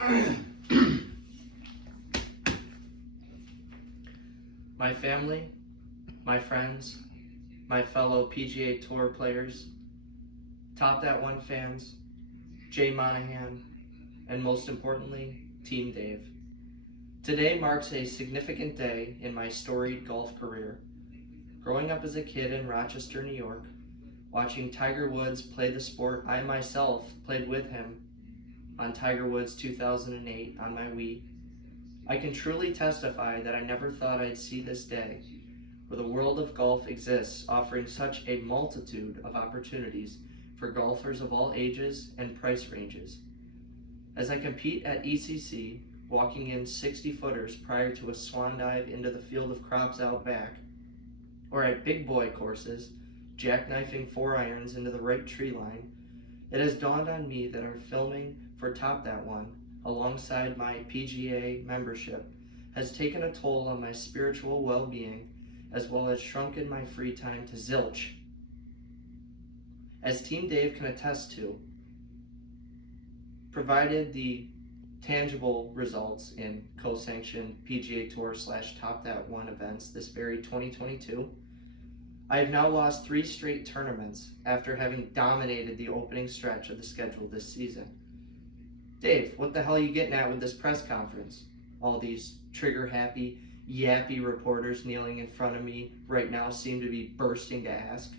My family, my friends, my fellow PGA Tour players, Top That One fans, Jay Monahan, and most importantly, Team Dave. Today marks a significant day in my storied golf career. Growing up as a kid in Rochester, New York, watching Tiger Woods play the sport I myself played with him on Tiger Woods 2008 on my Wii, I can truly testify that I never thought I'd see this day, where the world of golf exists, offering such a multitude of opportunities for golfers of all ages and price ranges. As I compete at ECC, walking in 60-footers prior to a swan dive into the field of crops out back, or at big boy courses, jackknifing 4-irons into the right tree line, it has dawned on me that our filming for Top That One, alongside my PGA membership, has taken a toll on my spiritual well-being, as well as shrunken my free time to zilch. As Team Dave can attest to, provided the tangible results in co-sanctioned PGA Tour / Top That One events this very 2022, I have now lost 3 straight tournaments after having dominated the opening stretch of the schedule this season. Dave, what the hell are you getting at with this press conference? All these trigger-happy, yappy reporters kneeling in front of me right now seem to be bursting to ask.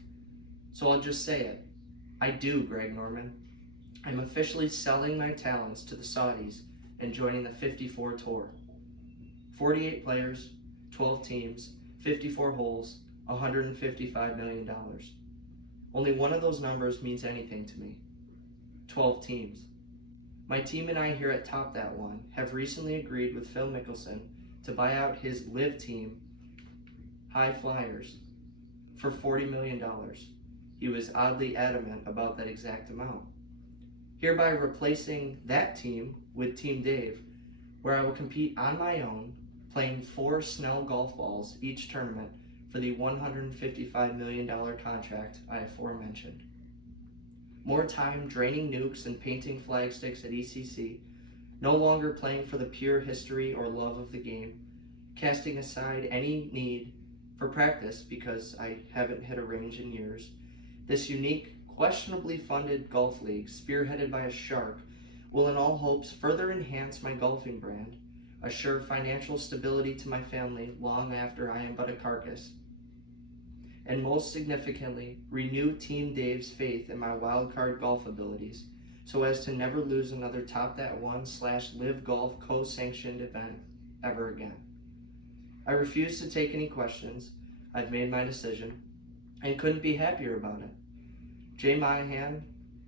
So I'll just say it. I do, Greg Norman. I'm officially selling my talents to the Saudis and joining the 54 Tour. 48 players, 12 teams, 54 holes, $155 million. Only one of those numbers means anything to me. 12 teams. My team and I here at Top That One have recently agreed with Phil Mickelson to buy out his live team, High Flyers, for $40 million. He was oddly adamant about that exact amount. Hereby replacing that team with Team Dave, where I will compete on my own, playing 4 Snell golf balls each tournament for the $155 million contract I aforementioned. More time draining nukes and painting flagsticks at ECC, no longer playing for the pure history or love of the game, casting aside any need for practice because I haven't hit a range in years. This unique, questionably funded golf league, spearheaded by a shark, will in all hopes further enhance my golfing brand, assure financial stability to my family long after I am but a carcass, and most significantly, renew Team Dave's faith in my wildcard golf abilities so as to never lose another Top That One / Live Golf co-sanctioned event ever again. I refuse to take any questions. I've made my decision and couldn't be happier about it. Jay Monahan,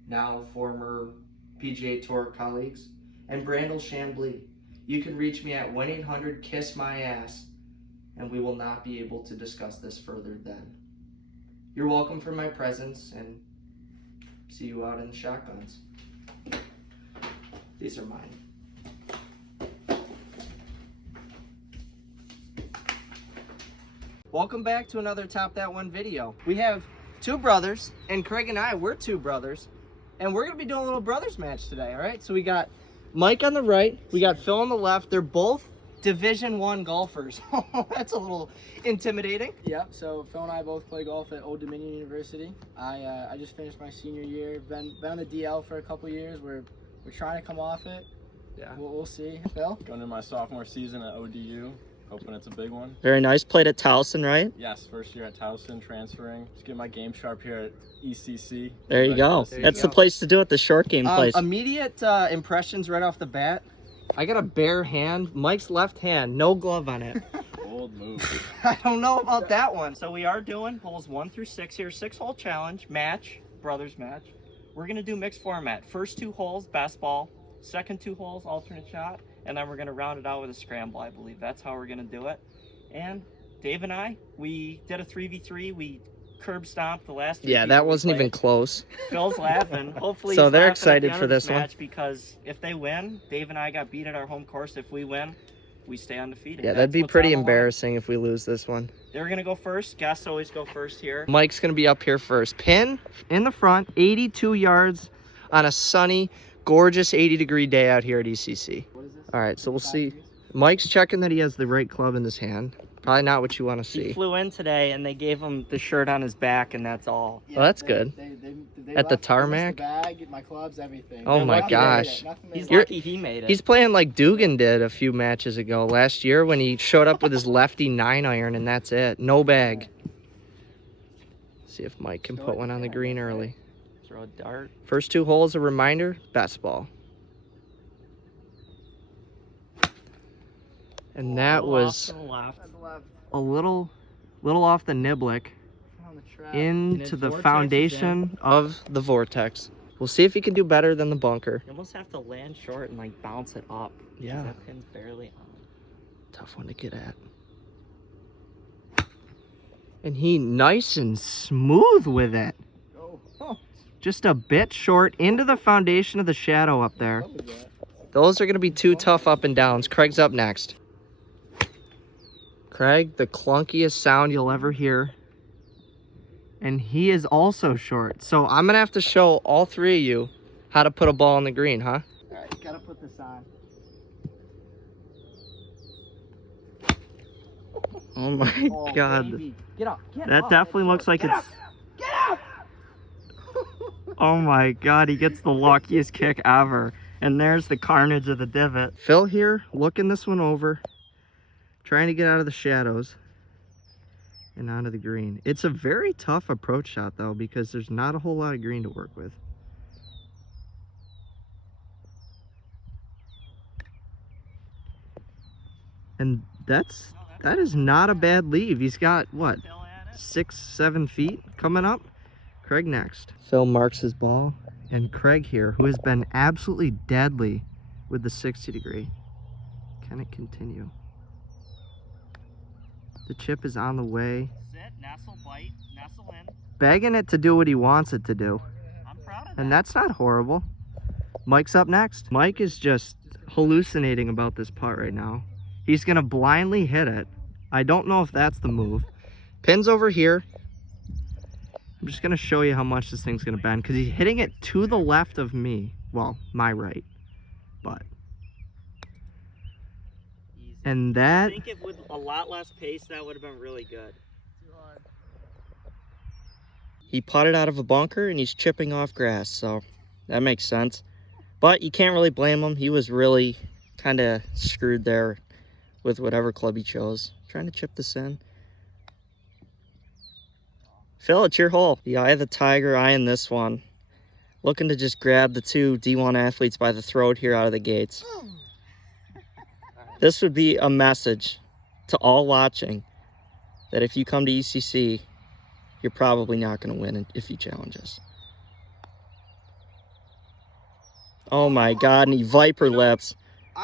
now former PGA Tour colleagues, and Brandel Chambly, you can reach me at 1-800-KISS-MY-ASS, and we will not be able to discuss this further then. You're welcome for my presence, and see you out in the shotguns. These are mine. Welcome back to another Top That One video. We have 2 brothers, and Craig and I, we're 2 brothers, and we're going to be doing a little brothers match today, all right? So we got Mike on the right, we got Phil on the left. They're both Division I golfers. That's a little intimidating. Yep, so Phil and I both play golf at Old Dominion University. I just finished my senior year, been on the DL for a couple years. We're trying to come off it. Yeah. We'll see. Phil? Going into my sophomore season at ODU, hoping it's a big one. Very nice. Played at Towson, right? Yes, first year at Towson, transferring. Just get my game sharp here at ECC. There you go. That's the place to do it, the short game place. Immediate impressions right off the bat. I got a bare hand. Mike's left hand, no glove on it. Bold move. I don't know about that one. So we are doing holes 1 through 6 here. 6-hole challenge, match, brothers match. We're going to do mixed format. First 2 holes, best ball. Second 2 holes, alternate shot. And then we're going to round it out with a scramble, I believe. That's how we're going to do it. And Dave and I, we did a 3v3. We curb stomped the last 3 Yeah, that wasn't even close. Phil's laughing. Hopefully So he's they're laughing excited at the for end of this one. match, because if they win, Dave and I got beat at our home course. If we win, we stay undefeated. Yeah, That's that'd be what's pretty on the line. embarrassing if we lose this one. They're going to go first. Guests always go first here. Mike's going to be up here first. Pin in the front, 82 yards on a sunny, gorgeous 80-degree day out here at ECC. What is this? All right, so we'll 55 see. degrees? Mike's checking that he has the right club in his hand. Probably not what you want to He see. flew in today and they gave him the shirt on his back and that's all. Yeah, Well, that's good. They At the left tarmac? the bag, my clubs, everything. Oh my Nothing gosh. made it, nothing made He's it. lucky he made it. He's playing like Dugan did a few matches ago last year when he showed up with his lefty 9-iron and that's it. No bag. See if Mike can put one on the green early. Throw a dart. First 2 holes, a reminder, best ball. And that was Off to the left. At the left, a little off the niblick on the track. into the vortex is foundation of the vortex. We'll see if he can do better than the bunker. You almost have to land short and like bounce it up. 'Cause Yeah, that pin's barely on. tough one to get at. And he nice and smooth with it. Oh, Just a bit short into the foundation of the shadow up there. what was that? Those are going to be 2 tough up and downs. Craig's up next. Craig, the clunkiest sound you'll ever hear. And he is also short. So I'm going to have to show all 3 of you how to put a ball on the green, huh? All right, gotta put this on. Oh my Oh, God. baby. Get up. Get That up. definitely looks like it's... Get up! Oh my God, he gets the luckiest kick ever. And there's the carnage of the divot. Phil here, looking this one over. Trying to get out of the shadows. And onto the green. It's a very tough approach shot though, because there's not a whole lot of green to work with. And that is not a bad leave. He's got, what, 6-7 feet coming up? Craig next. Phil marks his ball. And Craig here, who has been absolutely deadly with the 60-degree. Can it continue? The chip is on the way. Sit, nestle, bite, nestle in. Begging it to do what he wants it to do. I'm proud of that. And that's not horrible. Mike's up next. Mike is just hallucinating about this putt right now. He's going to blindly hit it. I don't know if that's the move. Pin's over here. I'm just going to show you how much this thing's going to bend because he's hitting it to the left of me. Well, my right. But. Easy. And I that, think if with a lot less pace, that would have been really good. he putted out of a bunker and he's chipping off grass. So that makes sense. But you can't really blame him. He was really kind of screwed there with whatever club he chose. Trying to chip this in. Phil, it's your hole. The eye of the tiger, eyeing this one. Looking to just grab the 2 D1 athletes by the throat here out of the gates. This would be a message to all watching that if you come to ECC, you're probably not going to win if you challenge us. Oh my God, and he viper lips.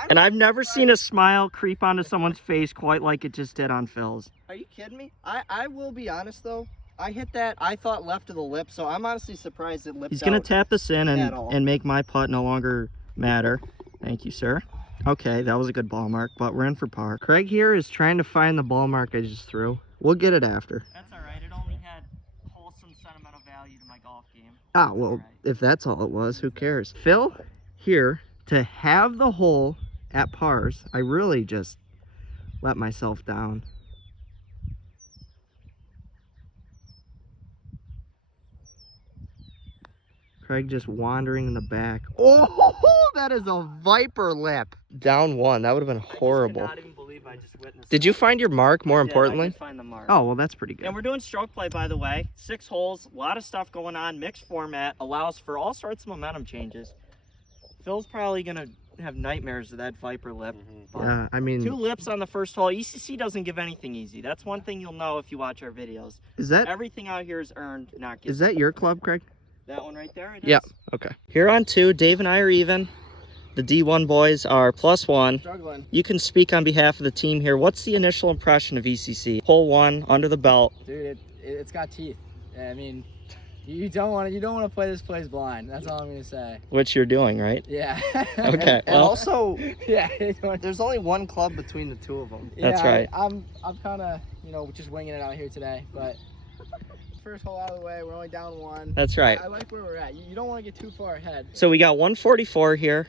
And I've never seen a smile creep onto someone's face quite like it just did on Phil's. Are you kidding me? I will be honest though. I hit that, I thought left of the lip, so I'm honestly surprised it lipped He's going to out. tap this in at all. and make my putt no longer matter. Thank you, sir. Okay, that was a good ball mark, but we're in for par. Craig here is trying to find the ball mark I just threw. We'll get it after. That's all right. It only had wholesome sentimental value to my golf game. Ah, well, if that's all it was, who cares? Phil here, to have the hole at pars, I really just let myself down. Craig just wandering in the back. Oh, that is a viper lip. Down 1. That would have been horrible. I cannot even believe I just witnessed Did that. you find your mark, more I did. I importantly? did find the mark. Oh, well, that's pretty good. And we're doing stroke play, by the way. 6 holes, a lot of stuff going on. Mixed format allows for all sorts of momentum changes. Phil's probably going to have nightmares of that viper lip. But Yeah, I mean, 2 lips on the first hole. ECC doesn't give anything easy. That's one thing you'll know if you watch our videos. is that Everything out here is earned, not given. is that your club, Craig? That one right there? It Yeah. is. Okay. Here on 2, Dave and I are even. The D1 boys are +1. Struggling. You can speak on behalf of the team here. What's the initial impression of ECC? Hole 1 under the belt. Dude, it's got teeth. I mean, you don't want to play this place blind. That's all I'm gonna say. Which you're doing, right? Yeah. Okay. And also, yeah. there's only one club between the 2 of them. That's Yeah, right. I'm kind of just winging it out here today, but First hole out of the way. We're only down one. That's right. I like where we're at. You don't want to get too far ahead. So we got 144 here.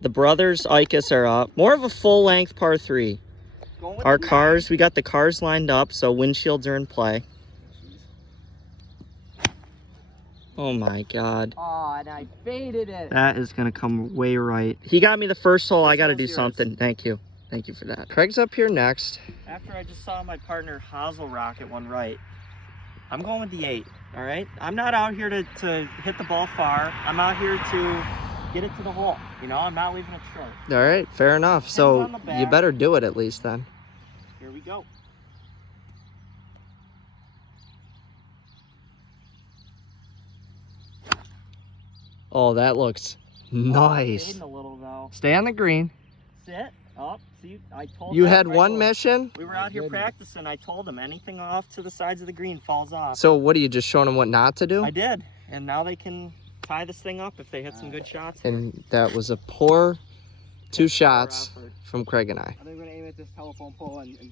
The brothers Eichas are up. More of a full length par 3. Going with Our the cars, we got the cars lined up, so windshields are in play. Oh my God. Oh, and I faded it. That is gonna come way right. He got me the first hole. I gotta do hole's yours. something. Thank you. Thank you for that. Craig's up here next. After I just saw my partner Hazel rocket one right, I'm going with the 8. All right. I'm not out here to hit the ball far. I'm out here to get it to the hole. You know, I'm not leaving it short. All right. Fair enough. So on the back. you better do it at least then. Here we go. Oh, that looks nice. Fading a little though. Stay on the green. Sit up. See, I told You that had right one away. mission. We were out here practicing. I told him anything off to the sides of the green falls off. So what are you just showing them what not to do? I did, and now they can tie this thing up if they hit some good shots. And that was a poor 2 shots effort. from Craig and I. I think we're going to aim at this telephone pole and hit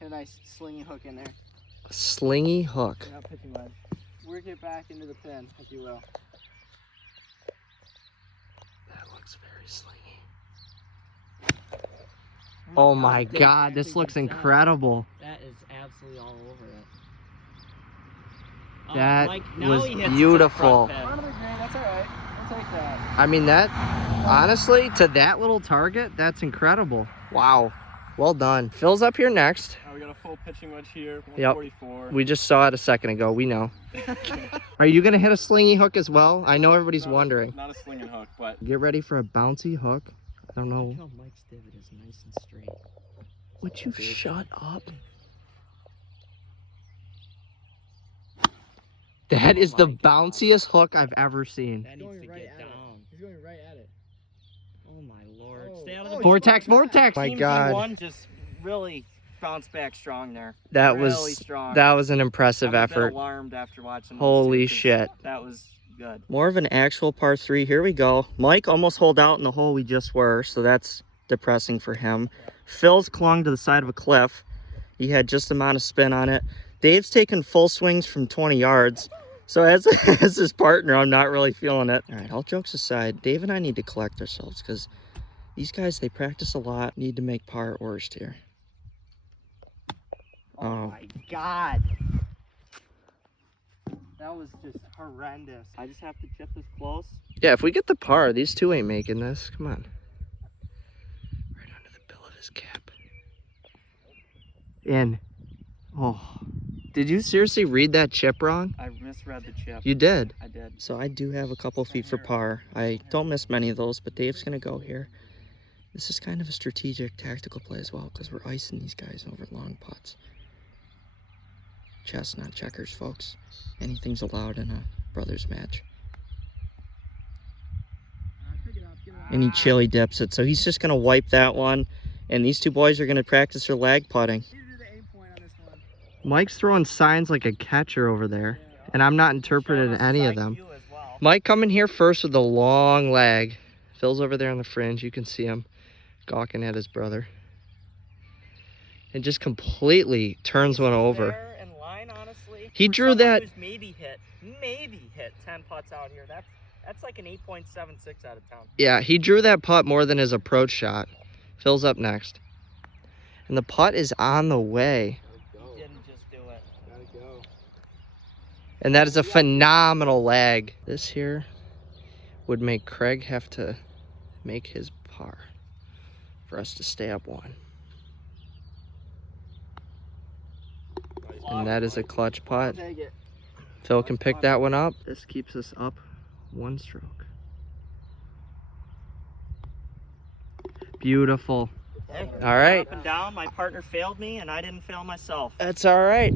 a nice slinging hook in there. A slingy hook. Without pitching wedge. Work it back into the pin, if you will. That looks very slingy. Oh my God, this looks incredible. That is absolutely all over it. That now was he hits it to the beautiful. front pin. Front of the green, that's all right. We'll take that. I mean, that, honestly, to that little target, that's incredible. Wow. Well done. Phil's up here next. We got a full pitching wedge here, Yep. 144. We just saw it a second ago. We know. Are you going to hit a slingy hook as well? I know everybody's wondering. Not a slinging hook, but Get ready for a bouncy hook. I don't know. Look how Mike's divot is nice and straight. Would you shut up? That is the bounciest hook I've ever seen. That Going needs to right get at it. down. He's going right at it. Oh my lord. Oh. Stay out of Oh, the Vortex, vortex. My Team God. D1 just really bounced back strong there. That really was strong. that was an impressive I'm a bit effort. alarmed after watching those Holy two, 'cause shit. That was good. More of an actual par 3. Here we go. Mike almost holed out in the hole we just were, so that's depressing for him. Phil's clung to the side of a cliff. He had just the amount of spin on it. Dave's taken full swings from 20 yards. So as his partner, I'm not really feeling it. All right, all jokes aside, Dave and I need to collect ourselves because these guys, they practice a lot. Need to make par at worst here. Oh. My God. That was just horrendous. I just have to chip this close. Yeah, if we get the par, these two ain't making this. Come on. Right under the bill of his cap. In. Oh. Did you seriously read that chip wrong? I misread the chip. You did. I did. So I do have a couple feet for par. I don't miss many of those, but Dave's going to go here. This is kind of a strategic, tactical play as well because we're icing these guys over long putts. Chess, not checkers, folks. Anything's allowed in a brothers match. Pick it up, get it out. And he chili dips it. So he's just going to wipe that one. And these two boys are going to practice their lag putting. You do the aim point on this one. Mike's throwing signs like a catcher over there. And I'm not interpreting any of them. Mike coming here first with the long lag. Phil's over there on the fringe. You can see him gawking at his brother. And just completely turns one over. Fair and line, honestly. He For drew someone that- who's maybe hit 10 putts out here. That's like an 8.76 out of 10. Yeah, he drew that putt more than his approach shot. Phil's up next. And the putt is on the way. He didn't just do it. Gotta go. And that is a phenomenal lag. This here would make Craig have to make his par for us to stay up one. And that is a clutch putt. Take it. Phil can pick that one up. This keeps us up one stroke. Beautiful. Hey, All right. Up and down. My partner failed me, and I didn't fail myself. That's all right.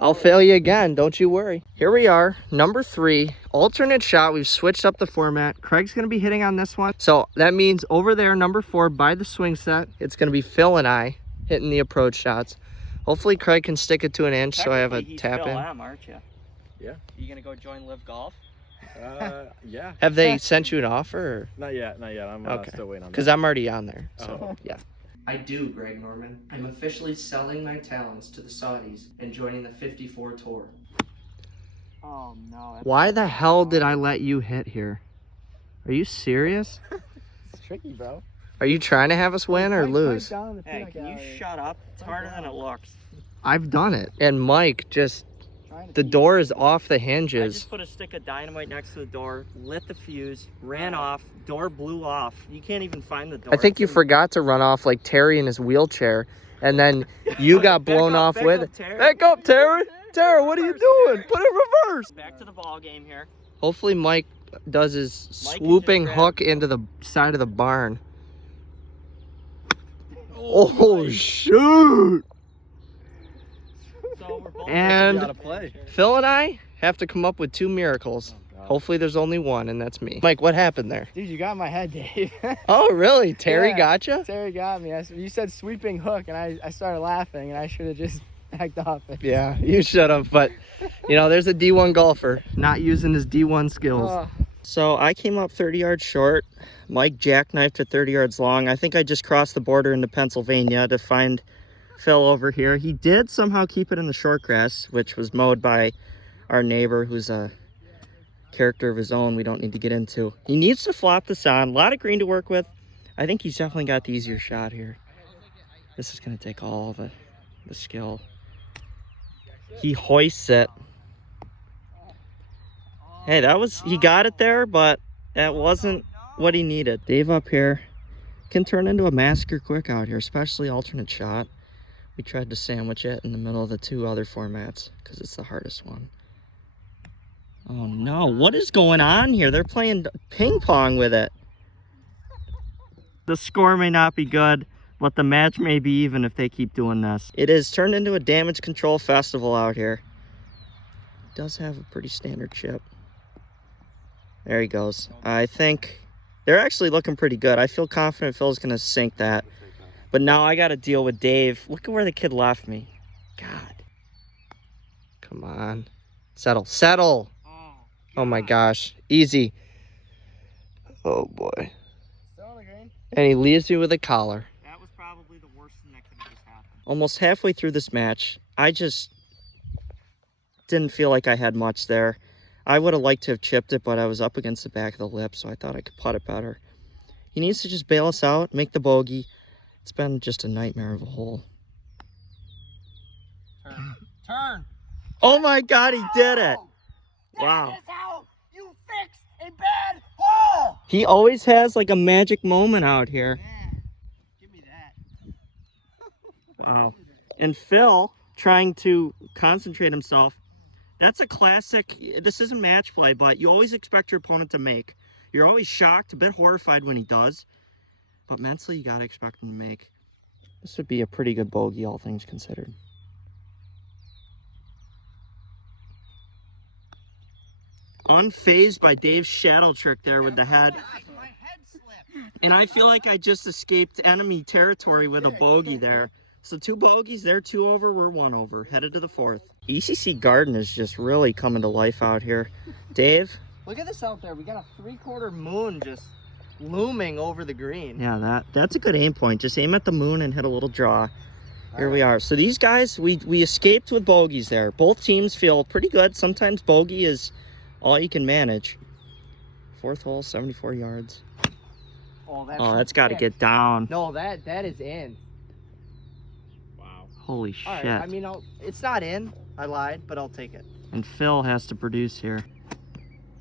I'll fail you again. Don't you worry. Here we are. Number 3. Alternate shot. We've switched up the format. Craig's going to be hitting on this one. So that means over there, number 4, by the swing set, it's going to be Phil and I hitting the approach shots. Hopefully Craig can stick it to an inch so I have a Technically, he's tap Phil in. M, aren't you? Yeah. You gonna go join Live Golf? Yeah. Have they sent you an offer? Not yet. I'm Okay. still waiting on Because that. I'm already on there. So, Oh. yeah. I do, Greg Norman. I'm officially selling my talents to the Saudis and joining the 54 tour. Oh no. Why the hell did I let you hit here? Are you serious? It's tricky, bro. Are you trying to have us win or lose? Hey, can you shut up? It's harder than it looks. I've done it. And Mike just, the door is off the I hinges. just put a stick of dynamite next to the door, lit the fuse, ran off, door blew off. You can't even find the door. I think you It's in- forgot to run off like Terry in his wheelchair. And then you got blown off with it. Terry. Back up, Terry. Terry, what are you doing? Put it in reverse. Back to the ball game here. Hopefully Mike does his Mike can swooping just grab- hook into the side of the barn. Oh, shoot. So we're both And Gotta play. Phil and I have to come up with 2 miracles. Hopefully there's only one, and that's me. Mike, what happened there? Dude, you got my head, Dave. Oh, really? Terry Yeah. gotcha? Terry got me. You said sweeping hook, and I started laughing, and I should have just backed off it. Yeah, you should have, but you know, there's a D1 golfer not using his D1 skills. Oh, So I came up 30 yards short. Mike jackknifed it 30 yards long. I think I just crossed the border into Pennsylvania to find Phil over here. He did somehow keep it in the short grass, which was mowed by our neighbor, who's a character of his own we don't need to get into. He needs to flop this on. A lot of green to work with. I think he's definitely got the easier shot here. This is going to take all the skill. He hoists it. Hey, he got it there, but that wasn't what he needed. Dave up here can turn into a massacre quick out here, especially alternate shot. We tried to sandwich it in the middle of the 2 other formats because it's the hardest one. Oh no, what is going on here? They're playing ping pong with it. The score may not be good, but the match may be even if they keep doing this. It is turned into a damage control festival out here. It does have a pretty standard chip. There he goes. I think they're actually looking pretty good. I feel confident Phil's going to sink that. But now I got to deal with Dave. Look at where the kid left me. God. Come on. Settle. Settle. Oh my gosh. Easy. Oh boy. still on the green? And he leaves me with a collar. That was probably the worst thing that could have just happened. Almost halfway through this match, I just didn't feel like I had much there. I would have liked to have chipped it, but I was up against the back of the lip, so I thought I could putt it better. He needs to just bail us out, make the bogey. It's been just a nightmare of a hole. Turn. Oh my God, he did it! Wow. That is how you fix a bad hole. He always has like a magic moment out here. Yeah. Give me that. Wow. And Phil, trying to concentrate himself, that's a classic. This isn't match play, but you always expect your opponent to make. You're always shocked, a bit horrified when he does, but mentally you gotta expect him to make. This would be a pretty good bogey, all things considered. Unfazed by Dave's shadow trick there with the head. My head slipped. And I feel like I just escaped enemy territory with a bogey there. So 2 bogeys, they're 2 over, we're 1 over, headed to the 4th. ECC Garden is just really coming to life out here. Dave? Look at this out there. We got a 3/4 moon just looming over the green. Yeah, that's a good aim point. Just aim at the moon and hit a little draw. Here we are. So these guys, we escaped with bogeys there. Both teams feel pretty good. Sometimes bogey is all you can manage. 4th hole, 74 yards. Oh, That's got to get down. No, that is in. Wow. Holy All shit. right, I mean, it's not in. I lied, but I'll take it. And Phil has to produce here.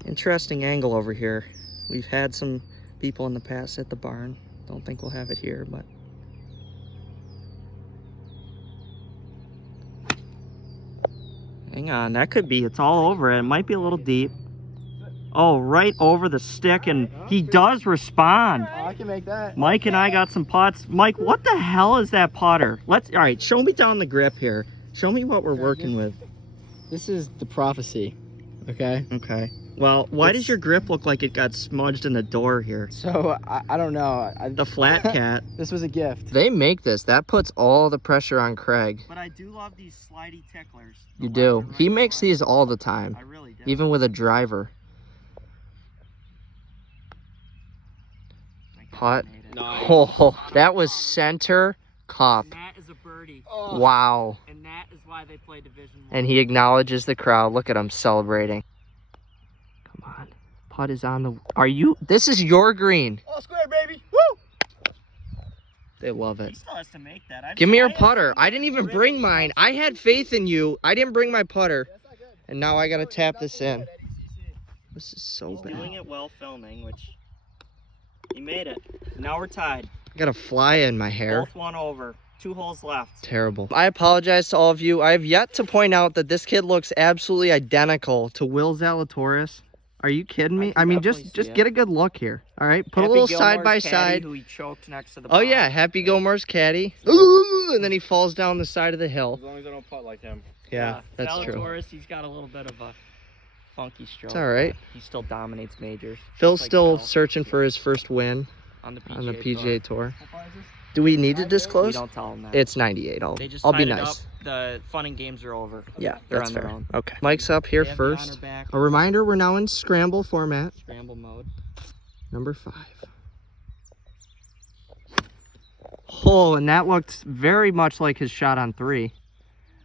Interesting angle over here. We've had some people in the past at the barn. Don't think we'll have it here, but... Hang on, that could be, it's all over it. It might be a little deep. Oh, right over the stick, and he does respond. Oh, I can make that. Mike and I got some putts. Mike, what the hell is that putter? All right, show me down the grip here. Show me what we're working with. This is the prophecy, okay? Okay. Well, why does your grip look like it got smudged in the door here? So, I don't know. The flat cat. This was a gift. They make this. That puts all the pressure on Craig. But I do love these slidey ticklers. The You left do. and right He makes slide. these all the time, I really do. even with a driver. My God, Putt. I made it. Nice. Oh, that was center cup. And that is a birdie. Oh. Wow. And that is why they play Division 1. And he acknowledges the crowd. Look at him celebrating. Come on. Putt is on the... Are you... This is your green. All square, baby. Woo! They love He it. still has to make that. Give me your putter. I didn't even bring mine. I had faith in you. I didn't bring my putter. That's not good. And now I got to tap this in. At ECC. This is so He's doing bad. it well filming, which he made it. Now we're tied. I got a fly in my hair. Both one over. 2 holes left. Terrible. I apologize to all of you. I have yet to point out that this kid looks absolutely identical to Will Zalatoris. Are you kidding me? I mean, just get a good look here. All right, put a little side by side. Who he choked next to the Oh yeah, Happy Gilmore's caddy. Ooh, and then he falls down the side of the hill. As long as I don't putt like him. Yeah, that's true. Zalatoris, he's got a little bit of a funky stroke. It's all right. but He still dominates majors. Phil's Just like still Phil searching for his first win on the on the PGA Tour. How far is this? Do we need to We disclose? don't tell them that. It's 98. They just I'll be tied it nice. up. The fun and games are over. Yeah, They're that's on their fair. own. Okay. Mike's up here They have the first. honor back. A reminder, we're now in scramble format. Scramble mode. Number 5. Oh, and that looked very much like his shot on 3.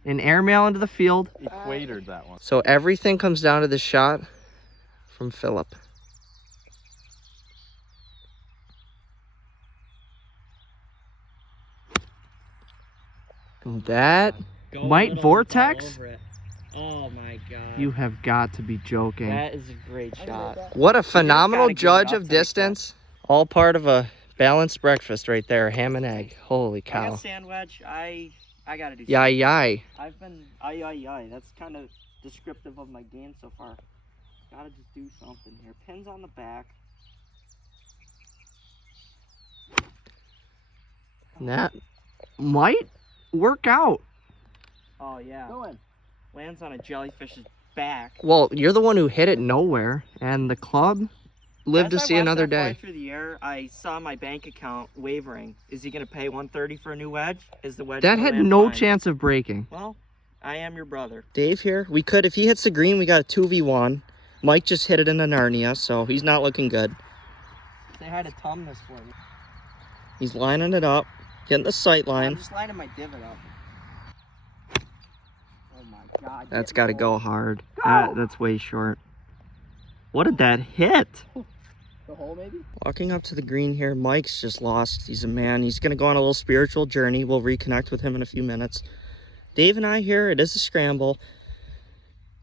An airmail into the field. Equatored that one. So everything comes down to the shot from Philip. And that, Go Might little, Vortex? all over it. Oh my god. you have got to be joking. That is a great shot. What a phenomenal gotta give it judge up of to the distance. All part of a balanced breakfast right there. Ham and egg. Holy I cow. got sand wedge. I gotta do Yai something. yai. I've been ay. That's kind of descriptive of my game so far. Gotta just do something here. Pins on the back. And that might work out. Oh yeah. Go in. Lands on a jellyfish's back. Well, you're the one who hit it nowhere, and the club lived to As I see watched another that fly day. through the air, I saw my bank account wavering. Is he gonna pay 130 for a new wedge? Is the wedge That gonna had land no fine? chance of breaking. Well, I am your brother. Dave here. We could, if he hits the green, we got a 2v1. Mike just hit it into Narnia, so he's not looking good. They had to tum this for me. He's lining it up, getting the sight I'm line. just lining my divot up. Oh my god. That's get got to low. go hard. That's way short. What did that hit? The hole, maybe? Walking up to the green here, Mike's just lost. He's a man. He's going to go on a little spiritual journey. We'll reconnect with him in a few minutes. Dave and I here, it is a scramble.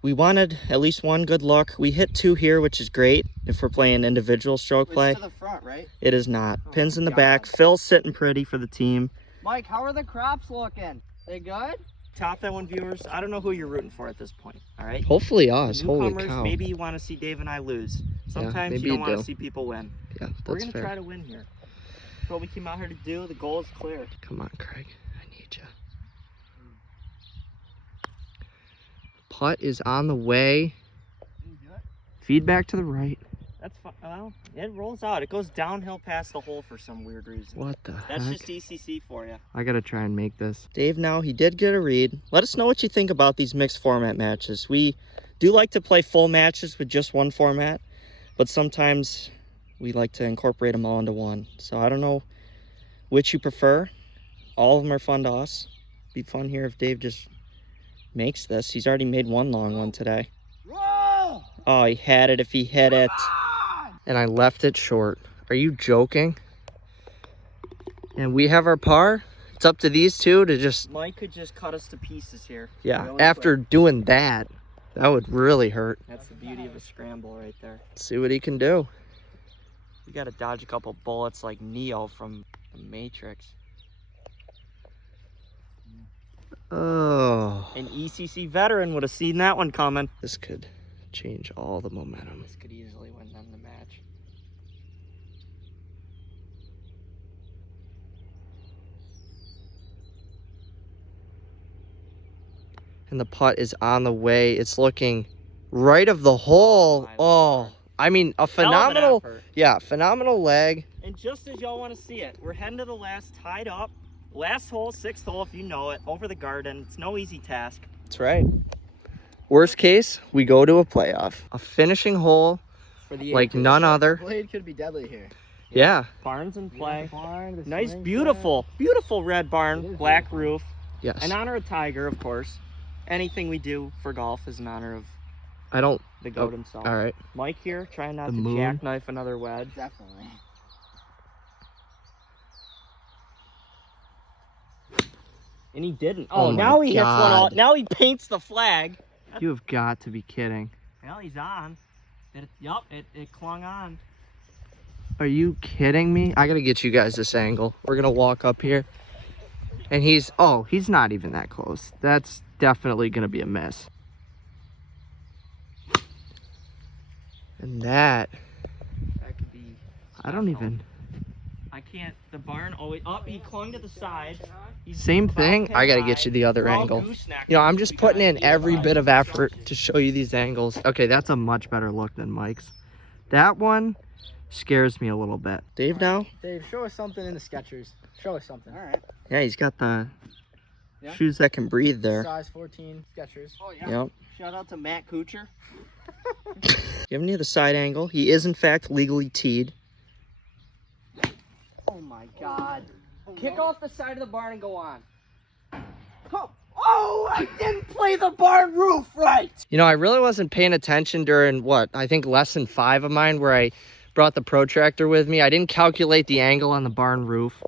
We wanted at least one good look. We hit 2 here, which is great if we're playing individual stroke It's play. to the front, right? It is not. Oh Pins in the God. back. Phil's sitting pretty for the team. Mike, how are the crops looking? They good? Top that one, viewers. I don't know who you're rooting for at this point. All right. Hopefully us. Holy Newcomers, cow. maybe you want to see Dave and I lose. Sometimes maybe you don't you want do. to see people win. Yeah, We're that's gonna fair. try to win here. That's what we came out here to do. The goal is clear. Come on, Craig. I need you. Putt is on the way. Feedback to the right. That's fine. Well, it rolls out. It goes downhill past the hole for some weird reason. What the That's heck? just ECC for you. I gotta try and make this. Dave, now he did get a read. Let us know what you think about these mixed format matches. We do like to play full matches with just one format, but sometimes we like to incorporate them all into one. So I don't know which you prefer. All of them are fun to us. Be fun here if Dave just makes this. He's already made one long one today. Roll! Oh, he had it if he hit it. And I left it short. Are you joking? And we have our par. It's up to these two to just, Mike could just cut us to pieces here. yeah, Really after quick. doing that, that would really hurt. That's the beauty of a scramble right there. Let's see what he can do. You got to dodge a couple bullets like Neo from the Matrix. Oh, An ECC veteran would have seen that one coming. this could change all the momentum. This could easily win them the match. And the putt is on the way. It's looking right of the hole. my Oh, Lord. I mean, a Hell of an phenomenal, effort. yeah, phenomenal leg. And just as y'all want to see it, we're heading to the last, tied up. Last hole, 6th hole, if you know it, over the garden. It's no easy task. That's right. Worst case, we go to a playoff. A finishing hole For the like none other. Blade could be deadly here. Yeah. Barns in play. Barn, the Nice, swing beautiful, beautiful red It barn, is black beautiful. roof. Yes. In honor of Tiger, of course. anything we do for golf is in honor of I don't. the goat himself. All right. Mike here, trying not The to moon. jackknife another wedge. Definitely. And he didn't. Oh Oh, my now he hits one all. God. Now he paints the flag. You have got to be kidding. Well, he's on. Yup, it clung on. Are you kidding me? I gotta get you guys this angle. We're gonna walk up here. And he's not even that close. That's definitely gonna be a miss. And that, That could be. I don't even. I can't. The barn always. Up, he clung to the side. He's Same about thing. pin I gotta high. get you the other We're all angle. goosenecking. You know, I'm just We putting gotta in see every it. bit of effort to show you these angles. Okay, that's a much better look than Mike's. That one scares me a little bit. Dave now? Dave, show us something in the Skechers. Show us something. All right. Yeah, he's got the Yeah. shoes that can breathe there. Size 14 Skechers. Oh yeah. Yep. Shout out to Matt Kuchar. Giving you the side angle. He is in fact legally teed. Oh my God. Kick off the side of the barn and go on. Oh, I didn't play the barn roof right. You know, I really wasn't paying attention during I think lesson 5 of mine where I brought the protractor with me. I didn't calculate the angle on the barn roof,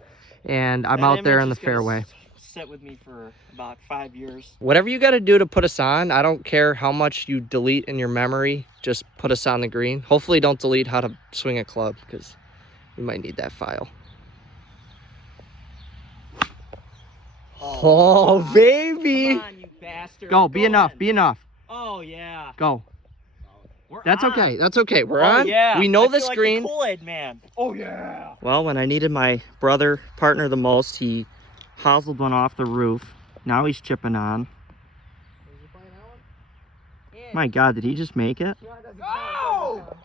and I'm out there in the fairway. Sit with me for about 5 years. Whatever you got to do to put us on, I don't care how much you delete in your memory, just put us on the green. Hopefully don't delete how to swing a club, because we might need that file. Oh, baby. Come on, you bastard. Go, be enough, in. be enough. Oh, yeah. Go. We're That's on. okay, that's okay. We're Oh, on. yeah. We know I the feel like screen. Kool-Aid man. Oh, yeah. Well, when I needed my brother partner the most, he hossled one off the roof. Now he's chipping on. My God, did he just make it?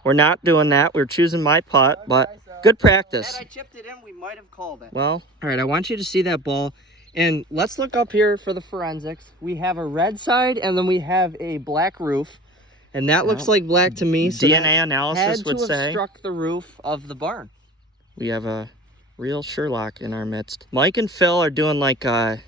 We're not doing that. We're choosing my putt, but good practice. Had I chipped it in, we might have called it. Well, all right, I want you to see that ball. And let's look up here for the forensics. We have a red side, and then we have a black roof. And that looks like black to me. So DNA analysis would had to say have struck the roof of the barn. we have a real Sherlock in our midst. Mike and Phil are doing like a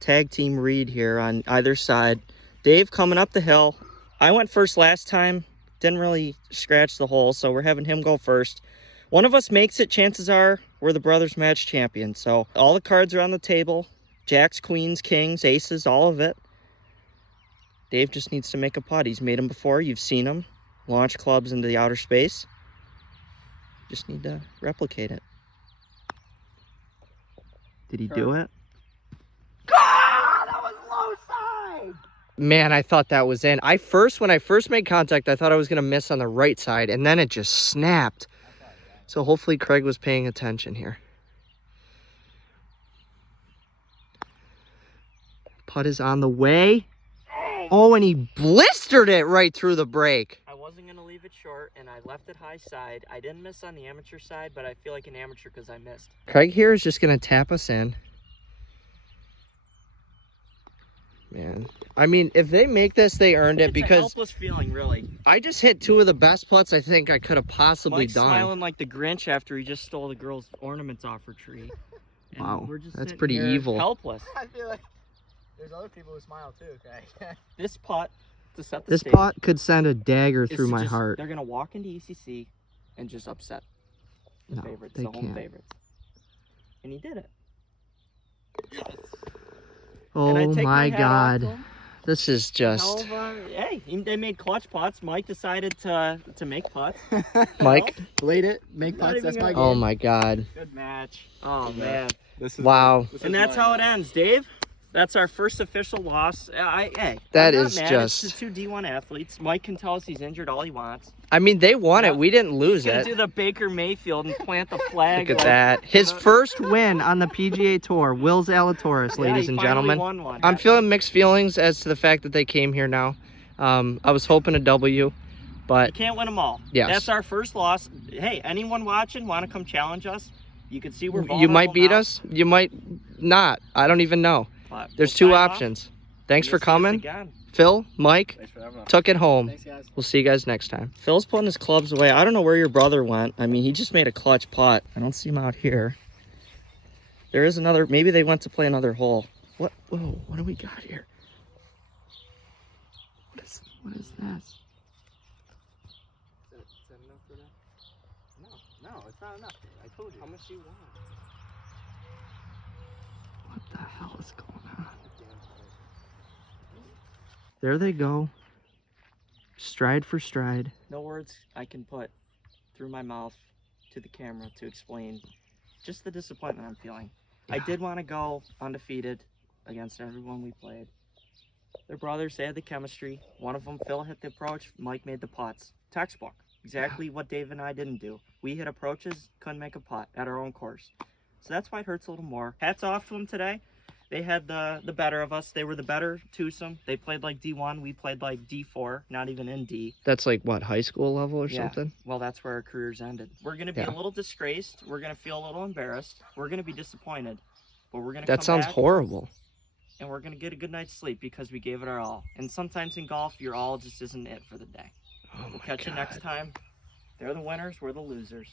tag team read here on either side. Dave coming up the hill. I went first last time. Didn't really scratch the hole, so we're having him go first. One of us makes it, chances are we're the brothers match champions. So all the cards are on the table. Jacks, queens, kings, aces, all of it. Dave just needs to make a putt. He's made them before. You've seen him launch clubs into the outer space. Just need to replicate it. Did he do it? God, that was low side. Man, I thought that was in. When I first made contact, I thought I was going to miss on the right side, and then it just snapped. So hopefully Craig was paying attention here. Putt is on the way. Oh, and he blistered it right through the break. I wasn't going to leave it short, and I left it high side. I didn't miss on the amateur side, but I feel like an amateur because I missed. Craig here is just going to tap us in. Man, I mean, if they make this, they earned it It's a because helpless feeling, really. I just hit 2 of the best putts I think I could have possibly Mike's done. smiling like the Grinch after he just stole the girl's ornaments off her tree. And Wow, we're just that's sitting pretty here evil. Helpless. I feel like there's other people who smile too, okay? This putt to set the This stage putt could send a dagger is through to my just- heart. They're gonna walk into ECC and just upset the No, favorites, they the home can't. favorites. And he did it. Oh And I take my hat off God. to him. This is just... Hey, they made clutch putts. Mike decided to make putts. Mike? Late it, make Not putts, even that's my gonna- Oh game. my God. Good match. Oh man. Wow. And that's how it ends, Dave. That's our first official loss. Hey, That I'm not is mad. just- It's the 2 D1 athletes. Mike can tell us he's injured all he wants. I mean, they won Yeah. it. We didn't lose He's gonna it. do the Baker Mayfield and plant the flag. Look at like- that. His first win on the PGA Tour. Will Zalatoris, Yeah, ladies he and finally gentlemen. won one. I'm feeling mixed feelings as to the fact that they came here now. I was hoping a W, You but can't win them all. Yes. That's our first loss. Hey, anyone watching want to come challenge us? You can see we're vulnerable you might beat now, us. You might not. I don't even know. but There's we'll 2 sign off. options. Thanks You'll for see us coming. again. Phil, Mike, Thanks for having us. took it home. Thanks, guys. We'll see you guys next time. Phil's putting his clubs away. I don't know where your brother went. I mean, he just made a clutch putt. I don't see him out here. There is another, maybe they went to play another hole. Whoa, what do we got here? What is this? Is that enough for that? No, it's not enough. I told you. How much do you want? What the hell is going on? There they go. Stride for stride. No words I can put through my mouth to the camera to explain just the disappointment I'm feeling. I did want to go undefeated against everyone we played. They're brothers, they had the chemistry. One of them, Phil, hit the approach, Mike made the putts. Textbook. Exactly what Dave and I didn't do. We hit approaches, couldn't make a putt at our own course. So that's why it hurts a little more. Hats off to them today. They had the better of us. They were the better twosome. They played like D1. We played like D4, not even in D. That's like what, high school level or Yeah. something? Well, that's where our careers ended. We're going to be a little disgraced. We're going to feel a little embarrassed. We're going to be disappointed. But we're going to That come sounds back horrible. and we're going to get a good night's sleep because we gave it our all. And sometimes in golf, your all just isn't it for the day. Oh We'll my catch you God. next time. They're the winners. We're the losers.